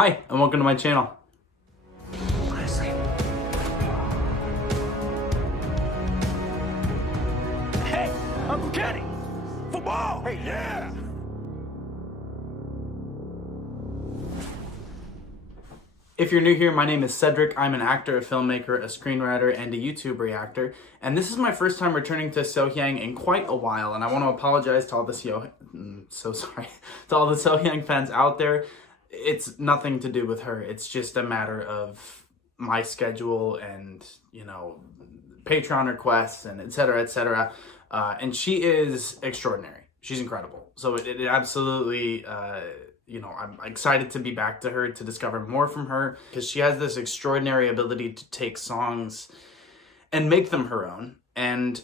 Hi, and welcome to my channel. Hey, Uncle Kenny! Football! Hey, yeah! If you're new here, my name is Cedric. I'm an actor, a filmmaker, a screenwriter, and a YouTube reactor. And this is my first time returning to Sohyang in quite a while, and I want to apologize to all the to all the Sohyang fans out there. It's nothing to do with her. It's just a matter of my schedule and, Patreon requests and et cetera, et cetera. And she is extraordinary. She's incredible. So it absolutely, I'm excited to be back to her, to discover more from her, because she has this extraordinary ability to take songs and make them her own. And,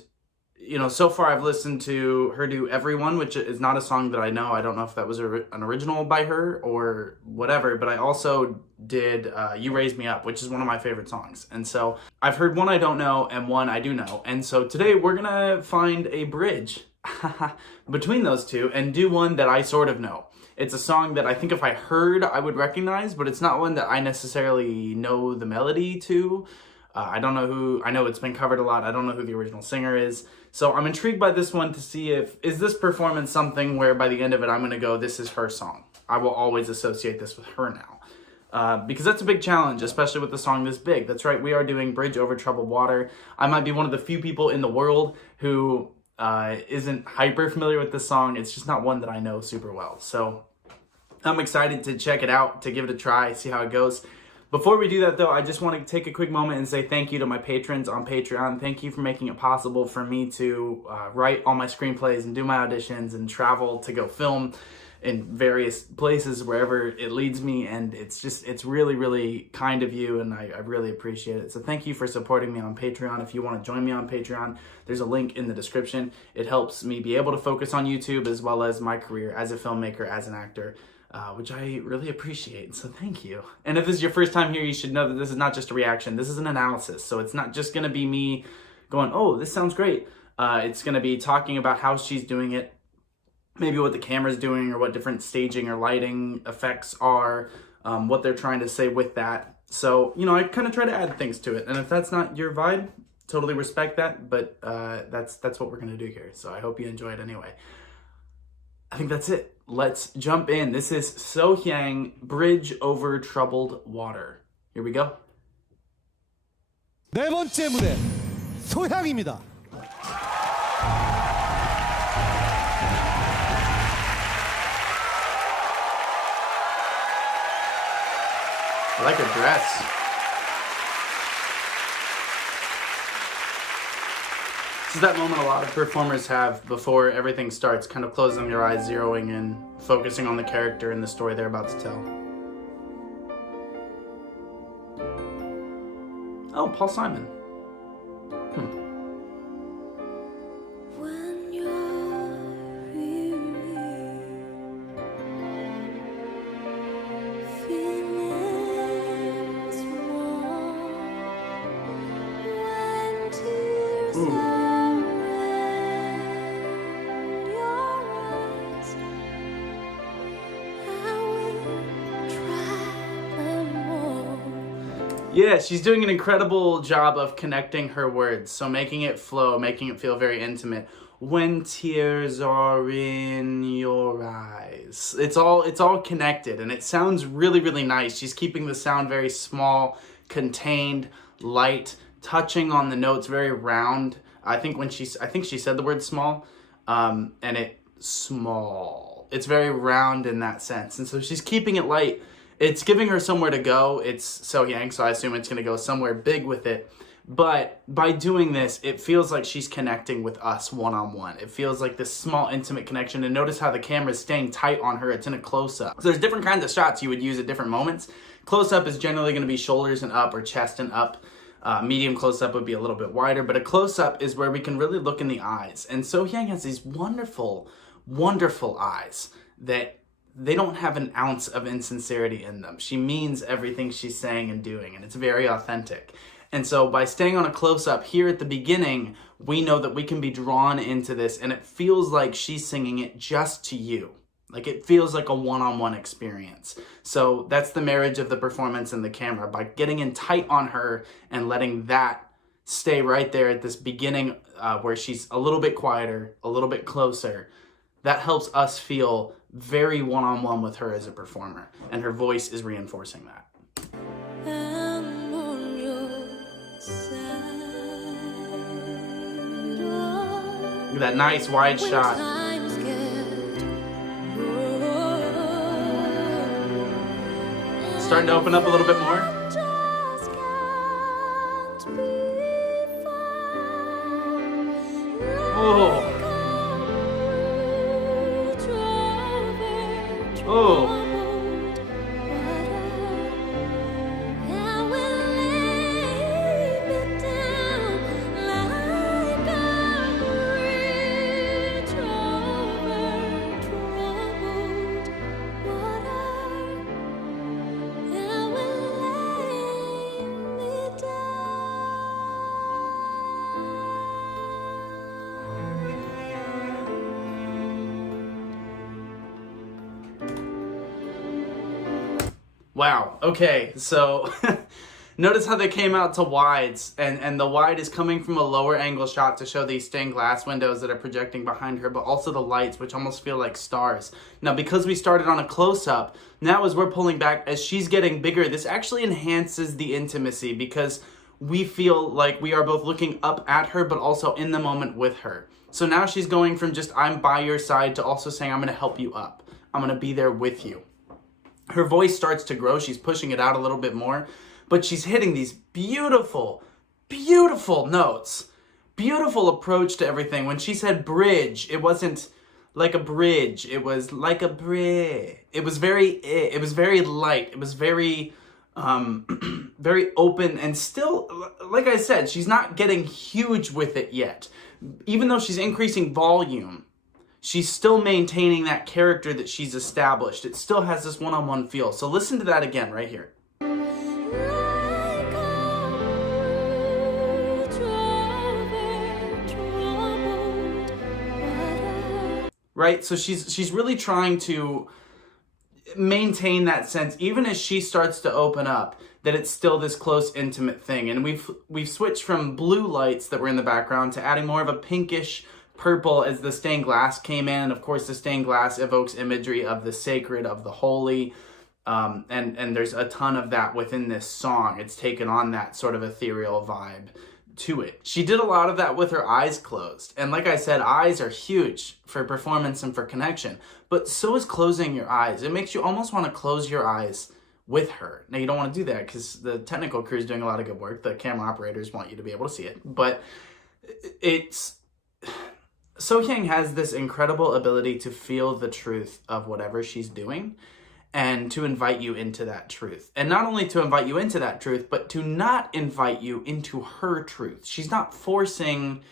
so far I've listened to her do Everyone, which is not a song that I know. I don't know if that was an original by her or whatever, but I also did You Raise Me Up, which is one of my favorite songs. And so I've heard one I don't know and one I do know. And so today we're gonna find a bridge between those two and do one that I sort of know. It's a song that I think if I heard, I would recognize, but it's not one that I necessarily know the melody to. I know it's been covered a lot. I don't know who the original singer is. So I'm intrigued by this one to see is this performance something where by the end of it, I'm going to go, this is her song. I will always associate this with her now. Because that's a big challenge, especially with a song this big. That's right, we are doing Bridge Over Troubled Water. I might be one of the few people in the world who isn't hyper familiar with this song. It's just not one that I know super well. So I'm excited to check it out, to give it a try, see how it goes. Before we do that though, I just want to take a quick moment and say thank you to my patrons on Patreon. Thank you for making it possible for me to write all my screenplays and do my auditions and travel to go film in various places wherever it leads me. And it's really, really kind of you, and I really appreciate it. So thank you for supporting me on Patreon. If you want to join me on Patreon, there's a link in the description. It helps me be able to focus on YouTube as well as my career as a filmmaker, as an actor. Which I really appreciate, so thank you. And if this is your first time here, you should know that this is not just a reaction, this is an analysis. So it's not just gonna be me going, oh, this sounds great. It's gonna be talking about how she's doing it, maybe what the camera's doing, or what different staging or lighting effects are, what they're trying to say with that. So, I kind of try to add things to it. And if that's not your vibe, totally respect that, but that's what we're gonna do here. So I hope you enjoy it anyway. I think that's it. Let's jump in. This is Sohyang, Bridge Over Troubled Water. Here we go. 네 번째 무대 소향입니다. I like her dress. This is that moment a lot of performers have before everything starts, kind of closing their eyes, zeroing in, focusing on the character and the story they're about to tell. Oh, Paul Simon. Ooh. Yeah, she's doing an incredible job of connecting her words, so making it flow, making it feel very intimate. When tears are in your eyes. It's all connected, and it sounds really, really nice. She's keeping the sound very small, contained, light, touching on the notes, very round. I think she said the word small, and small. It's very round in that sense, and so she's keeping it light. It's giving her somewhere to go. It's Sohyang, so I assume it's going to go somewhere big with it. But by doing this, it feels like she's connecting with us one-on-one. It feels like this small, intimate connection. And notice how the camera is staying tight on her. It's in a close-up. So there's different kinds of shots you would use at different moments. Close-up is generally going to be shoulders and up or chest and up. Medium close-up would be a little bit wider. But a close-up is where we can really look in the eyes. And Sohyang has these wonderful, wonderful eyes that they don't have an ounce of insincerity in them. She means everything she's saying and doing, and it's very authentic. And so by staying on a close-up here at the beginning, we know that we can be drawn into this, and it feels like she's singing it just to you. Like, it feels like a one-on-one experience. So that's the marriage of the performance and the camera. By getting in tight on her and letting that stay right there at this beginning where she's a little bit quieter, a little bit closer, that helps us feel very one-on-one with her as a performer. And her voice is reinforcing that. I'm on your side. Look at that nice wide shot. Times get Starting to open up a little bit more. just can't be found. Oh. Oh. Wow, okay, so notice how they came out to wides, and the wide is coming from a lower angle shot to show these stained glass windows that are projecting behind her, but also the lights, which almost feel like stars. Now, because we started on a close-up, now as we're pulling back, as she's getting bigger, this actually enhances the intimacy because we feel like we are both looking up at her, but also in the moment with her. So now she's going from just, I'm by your side, to also saying, I'm gonna help you up. I'm gonna be there with you. Her voice starts to grow. She's pushing it out a little bit more, but she's hitting these beautiful, beautiful notes. Beautiful approach to everything. When she said bridge, it wasn't like a bridge. It was like a bridge. It was very light. It was very, very open, and still, like I said, she's not getting huge with it yet. Even though she's increasing volume, she's still maintaining that character that she's established. It still has this one-on-one feel. So listen to that again right here. Right? So she's really trying to maintain that sense, even as she starts to open up, that it's still this close, intimate thing. And we've switched from blue lights that were in the background to adding more of a pinkish purple as the stained glass came in. And of course, the stained glass evokes imagery of the sacred, of the holy. And there's a ton of that within this song. It's taken on that sort of ethereal vibe to it. She did a lot of that with her eyes closed. And like I said, eyes are huge for performance and for connection. But so is closing your eyes. It makes you almost want to close your eyes with her. Now, you don't want to do that because the technical crew is doing a lot of good work. The camera operators want you to be able to see it. But it's... So-hyang has this incredible ability to feel the truth of whatever she's doing and to invite you into that truth. And not only to invite you into that truth, but to not invite you into her truth. She's not forcing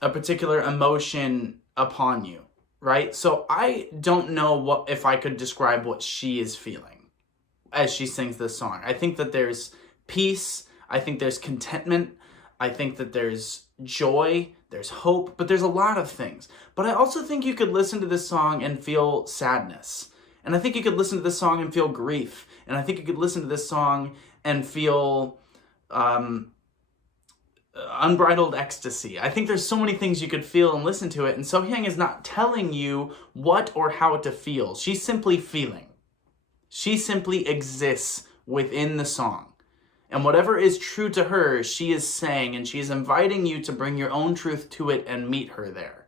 a particular emotion upon you, right? So I don't know if I could describe what she is feeling as she sings this song. I think that there's peace. I think there's contentment. I think that there's joy, there's hope, but there's a lot of things. But I also think you could listen to this song and feel sadness. And I think you could listen to this song and feel grief. And I think you could listen to this song and feel unbridled ecstasy. I think there's so many things you could feel and listen to it. And So-hyang is not telling you what or how to feel. She's simply feeling. She simply exists within the song. And whatever is true to her, she is saying, and she is inviting you to bring your own truth to it and meet her there.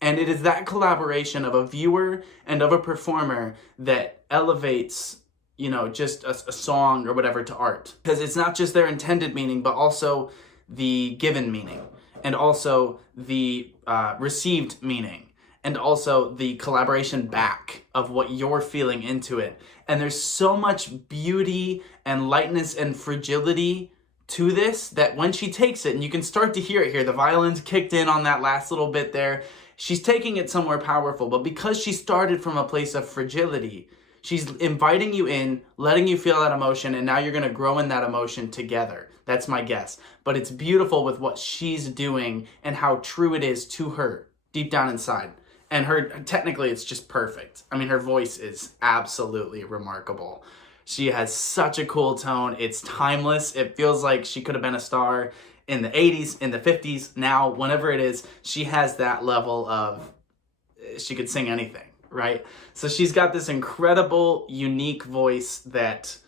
And it is that collaboration of a viewer and of a performer that elevates, you know, just a song or whatever to art. Because it's not just their intended meaning, but also the given meaning, and also the received meaning, and also the collaboration back of what you're feeling into it. And there's so much beauty and lightness and fragility to this that when she takes it, and you can start to hear it here, the violins kicked in on that last little bit there, she's taking it somewhere powerful. But because she started from a place of fragility, she's inviting you in, letting you feel that emotion, and now you're going to grow in that emotion together. That's my guess. But it's beautiful with what she's doing and how true it is to her deep down inside. And technically it's just perfect. I mean, her voice is absolutely remarkable. She has such a cool tone. It's timeless. It feels like she could have been a star in the 80s, in the 50s, now, whenever it is. She has that level of, she could sing anything, right? So she's got this incredible, unique voice that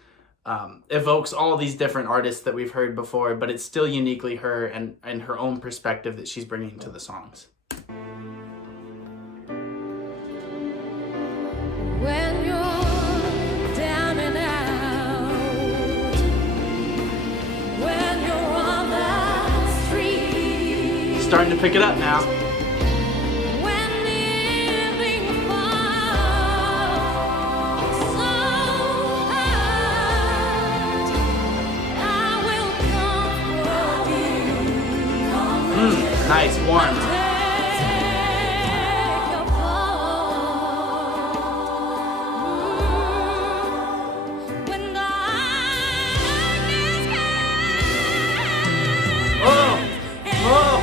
evokes all these different artists that we've heard before, but it's still uniquely her and her own perspective that she's bringing to the songs. When you're down and out, when you're on the street, Starting to pick it up now. when evening falls so hard, I will comfort you. Nice, warm. Take your part. When darkness Oh! Oh!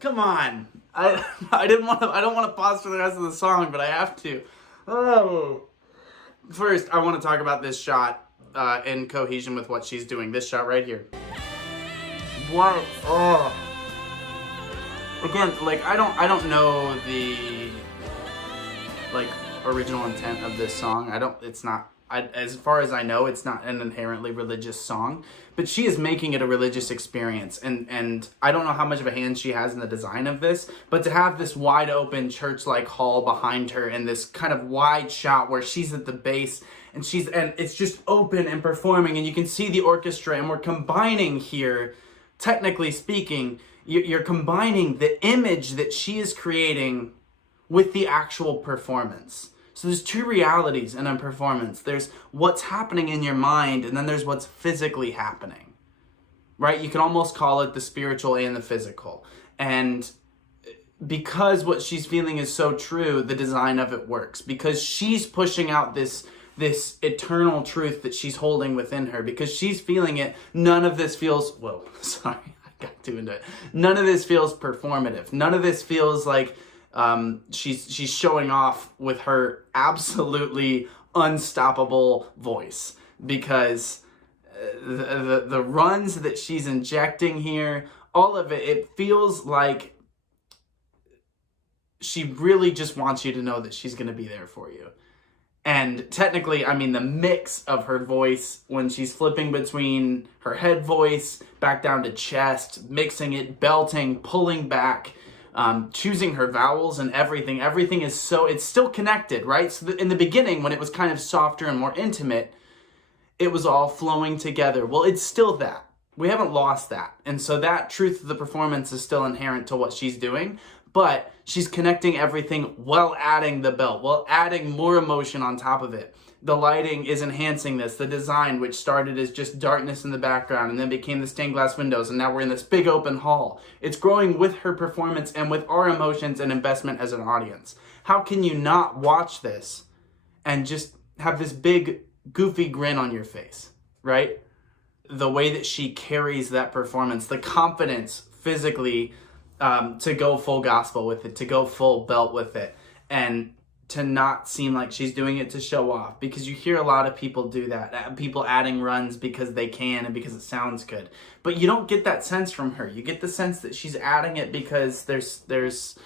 Come on. I don't want to pause for the rest of the song, but I have to. Oh. First, I want to talk about this shot in cohesion with what she's doing. This shot right here. What? Oh. Again, like I don't know the like original intent of this song. As far as I know, it's not an inherently religious song, but she is making it a religious experience, and I don't know how much of a hand she has in the design of this, but to have this wide open church-like hall behind her and this kind of wide shot where she's at the base and it's just open and performing, and you can see the orchestra, and we're combining here, technically speaking, you're combining the image that she is creating with the actual performance. So there's two realities in a performance. There's what's happening in your mind, and then there's what's physically happening, right? You can almost call it the spiritual and the physical. And because what she's feeling is so true, the design of it works. Because she's pushing out this eternal truth that she's holding within her. Because she's feeling it, none of this feels, whoa, sorry, I got too into it. None of this feels performative. None of this feels like she's showing off with her absolutely unstoppable voice, because the runs that she's injecting here, all of it feels like she really just wants you to know that she's going to be there for you. And technically, I mean, the mix of her voice when she's flipping between her head voice back down to chest, mixing it, belting, pulling back, choosing her vowels and everything is so, it's still connected, right? So in the beginning, when it was kind of softer and more intimate, it was all flowing together. Well, it's still that. We haven't lost that. And so that truth of the performance is still inherent to what she's doing, but she's connecting everything while adding the belt, while adding more emotion on top of it. The lighting is enhancing this. The design, which started as just darkness in the background and then became the stained glass windows, and now we're in this big open hall. It's growing with her performance and with our emotions and investment as an audience. How can you not watch this and just have this big, goofy grin on your face, right? The way that she carries that performance, the confidence physically to go full gospel with it, to go full belt with it, and to not seem like she's doing it to show off, because you hear a lot of people do that, people adding runs because they can and because it sounds good, but you don't get that sense from her. You get the sense that she's adding it because there's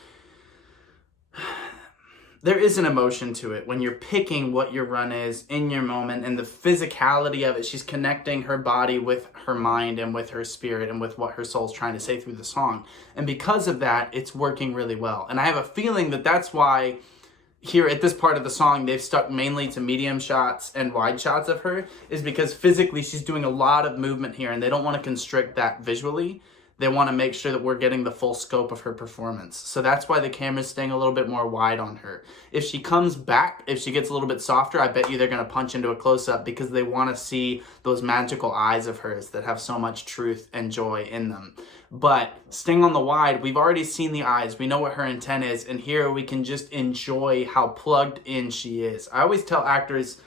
there is an emotion to it when you're picking what your run is in your moment, and the physicality of it. She's connecting her body with her mind and with her spirit and with what her soul's trying to say through the song. And because of that, it's working really well. And I have a feeling that that's why here at this part of the song, they've stuck mainly to medium shots and wide shots of her, is because physically she's doing a lot of movement here, and they don't want to constrict that visually. They want to make sure that we're getting the full scope of her performance. So that's why the camera's staying a little bit more wide on her. If she comes back, if she gets a little bit softer, I bet you they're going to punch into a close-up because they want to see those magical eyes of hers that have so much truth and joy in them. But staying on the wide, we've already seen the eyes. We know what her intent is. And here we can just enjoy how plugged in she is. I always tell actors,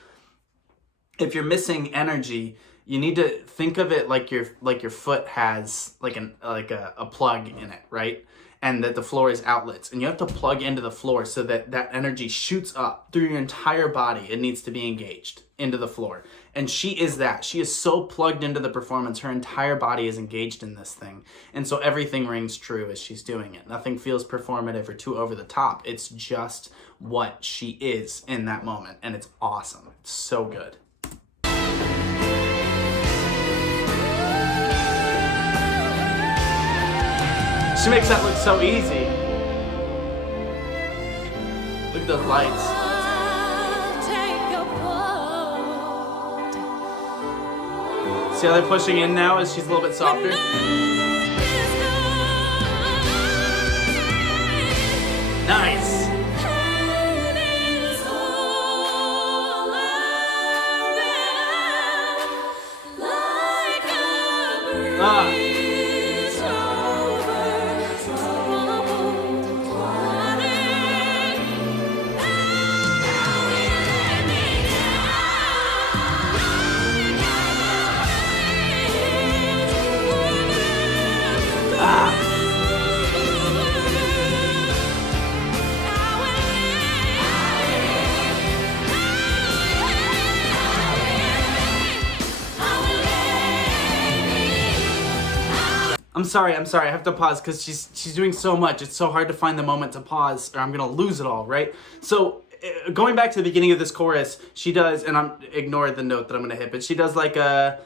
if you're missing energy, you need to think of it like your foot has like a plug in it, right? And that the floor is outlets, and you have to plug into the floor so that that energy shoots up through your entire body. It needs to be engaged into the floor, and she is that. She is so plugged into the performance. Her entire body is engaged in this thing, and so everything rings true as she's doing it. Nothing feels performative or too over the top. It's just what she is in that moment, and it's awesome. It's so good. She makes that look so easy. Look at those lights. See how they're pushing in now as she's a little bit softer? Nice. Ah. I'm sorry, I have to pause because she's doing so much. It's so hard to find the moment to pause or I'm gonna lose it all, right? So going back to the beginning of this chorus, she does, and ignore the note that I'm gonna hit, but she does like a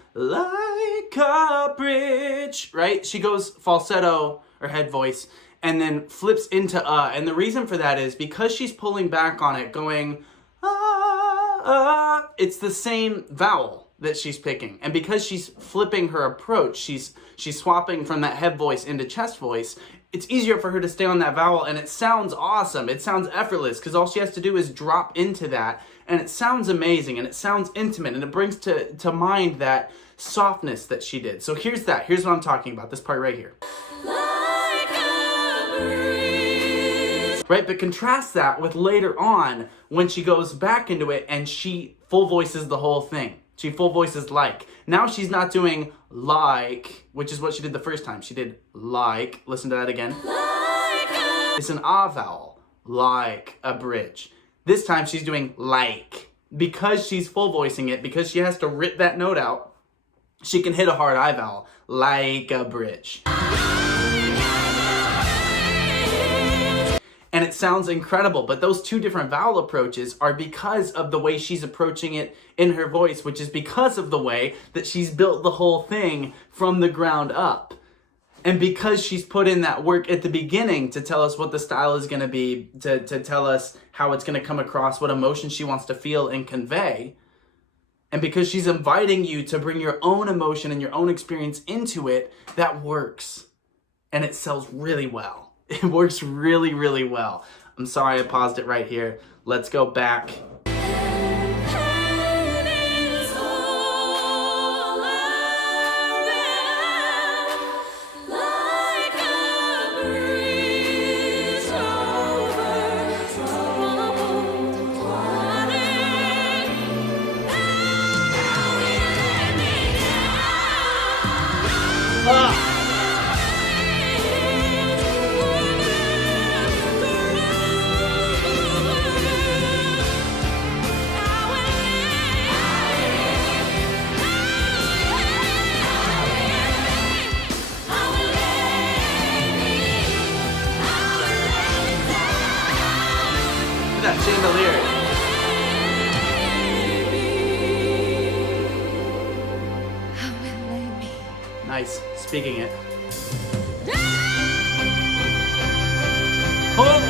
bridge, right? She goes falsetto or head voice and then flips into and the reason for that is because she's pulling back on it, going it's the same vowel that she's picking, and because she's flipping her approach, she's swapping from that head voice into chest voice. It's easier for her to stay on that vowel, and it sounds awesome. It sounds effortless because all she has to do is drop into that, and it sounds amazing, and it sounds intimate, and it brings to mind that softness that she did. So here's what I'm talking about, this part right here. Right, but contrast that with later on when she goes back into it and she full voices the whole thing. She full voices like. Now she's not doing like, which is what she did the first time. She did like. Listen to that again. It's an ah vowel. Like a bridge. This time she's doing like. Because she's full voicing it, because she has to rip that note out, she can hit a hard I vowel. Like a bridge. And it sounds incredible, but those two different vowel approaches are because of the way she's approaching it in her voice, which is because of the way that she's built the whole thing from the ground up. And because she's put in that work at the beginning to tell us what the style is going to be, to tell us how it's going to come across, what emotion she wants to feel and convey, and because she's inviting you to bring your own emotion and your own experience into it, that works. And it sells really well. It works really, really well. I'm sorry I paused it right here. Let's go back. lyric. How will they be? Nice. Speaking it. Oh!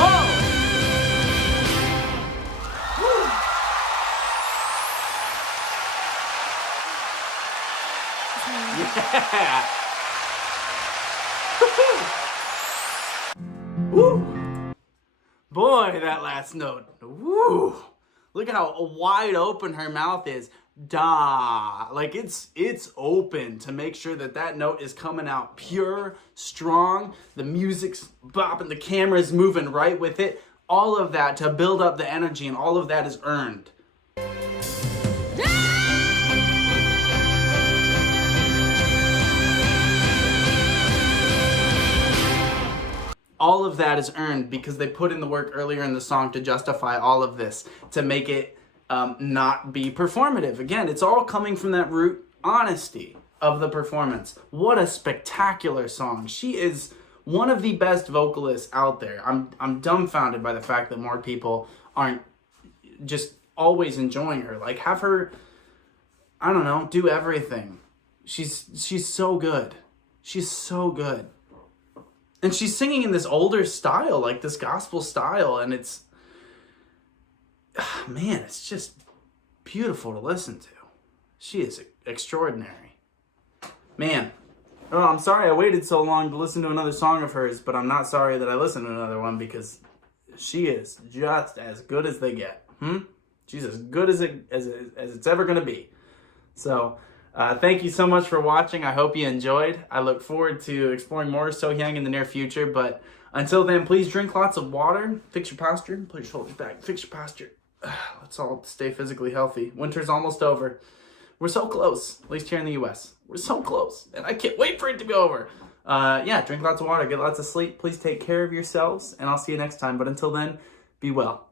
Oh! Yeah! Woo! Boy, that last note. Woo! Look how wide open her mouth is. Da! Like it's open to make sure that that note is coming out pure, strong. The music's bopping, the camera's moving right with it. All of that to build up the energy, and all of that is earned. All of that is earned because they put in the work earlier in the song to justify all of this, to make it not be performative. Again, it's all coming from that root honesty of the performance. What a spectacular song. She is one of the best vocalists out there. I'm dumbfounded by the fact that more people aren't just always enjoying her. Like, have her, I don't know, do everything. She's so good. She's so good. And she's singing in this older style, like this gospel style, and it's, man, it's just beautiful to listen to. She is extraordinary. Man, oh, I'm sorry I waited so long to listen to another song of hers, but I'm not sorry that I listened to another one, because she is just as good as they get. She's as good as it's ever going to be. So, thank you so much for watching. I hope you enjoyed. I look forward to exploring more So-hyang in the near future. But until then, please drink lots of water. Fix your posture. Put your shoulders back. Fix your posture. Let's all stay physically healthy. Winter's almost over. We're so close. At least here in the U.S. We're so close. And I can't wait for it to be over. Yeah, drink lots of water. Get lots of sleep. Please take care of yourselves. And I'll see you next time. But until then, be well.